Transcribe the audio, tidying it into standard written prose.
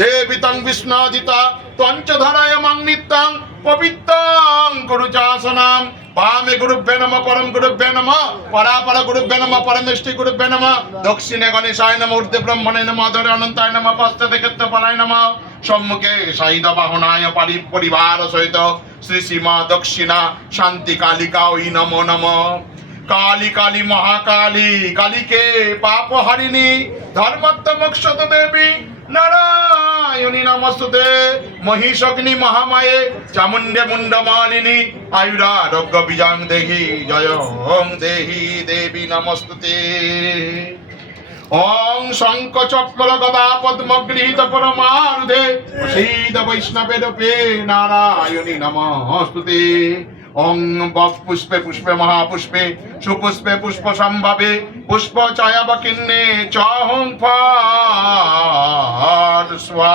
দেবী তং বিষ্ণাদিতা তঞ্চধারায় মাং নিত্যং পবিত্রং গুরুচাসনাম বামে গুরুভ্যে নমঃ পরম গুরুভ্যে নমঃ পরাপর গুরুভ্যে নমঃ পরমেষ্টি গুরুভ্যে নমঃ দক্ষিণে গণেশায় নমঃ ঊর্ধ্বে ব্রহ্মণে নমঃ অধরে অনন্তায় নমঃ পশ্চাতে ক্ষেত্রপালায় নমঃ সম্মুখে সাইদ বাহনায় পরিবার সহিত শ্রী শ্রীমা দক্ষিণা শান্তি কালিকা ওই নমো নমঃ কালী কালী মহাকালী কালীকে পাপ হারিণী ধর্মত্তমক্ষত দেবী নারায়ণী নমস্তুতে মহিষগ্নি মহামায়ে চামুণ্ডে মুণ্ডমালিনী আয়ুরারোগ্য বিজং দেহি জয় ওং দেহি দেবী নমস্তুতে ওং শঙ্খ চক্র গদা পদ্ম গৃহীত পরমারুধে প্রসীদ বৈষ্ণবে রূপে নারায়ণী নমস্তুতে ওং পুষ্পে পুষ্পে মহাপুষ্পে সুপুষ্পে পুষ্প সম্ভাবে পুষ্প ছায়া বকিন্নে চাহং ফা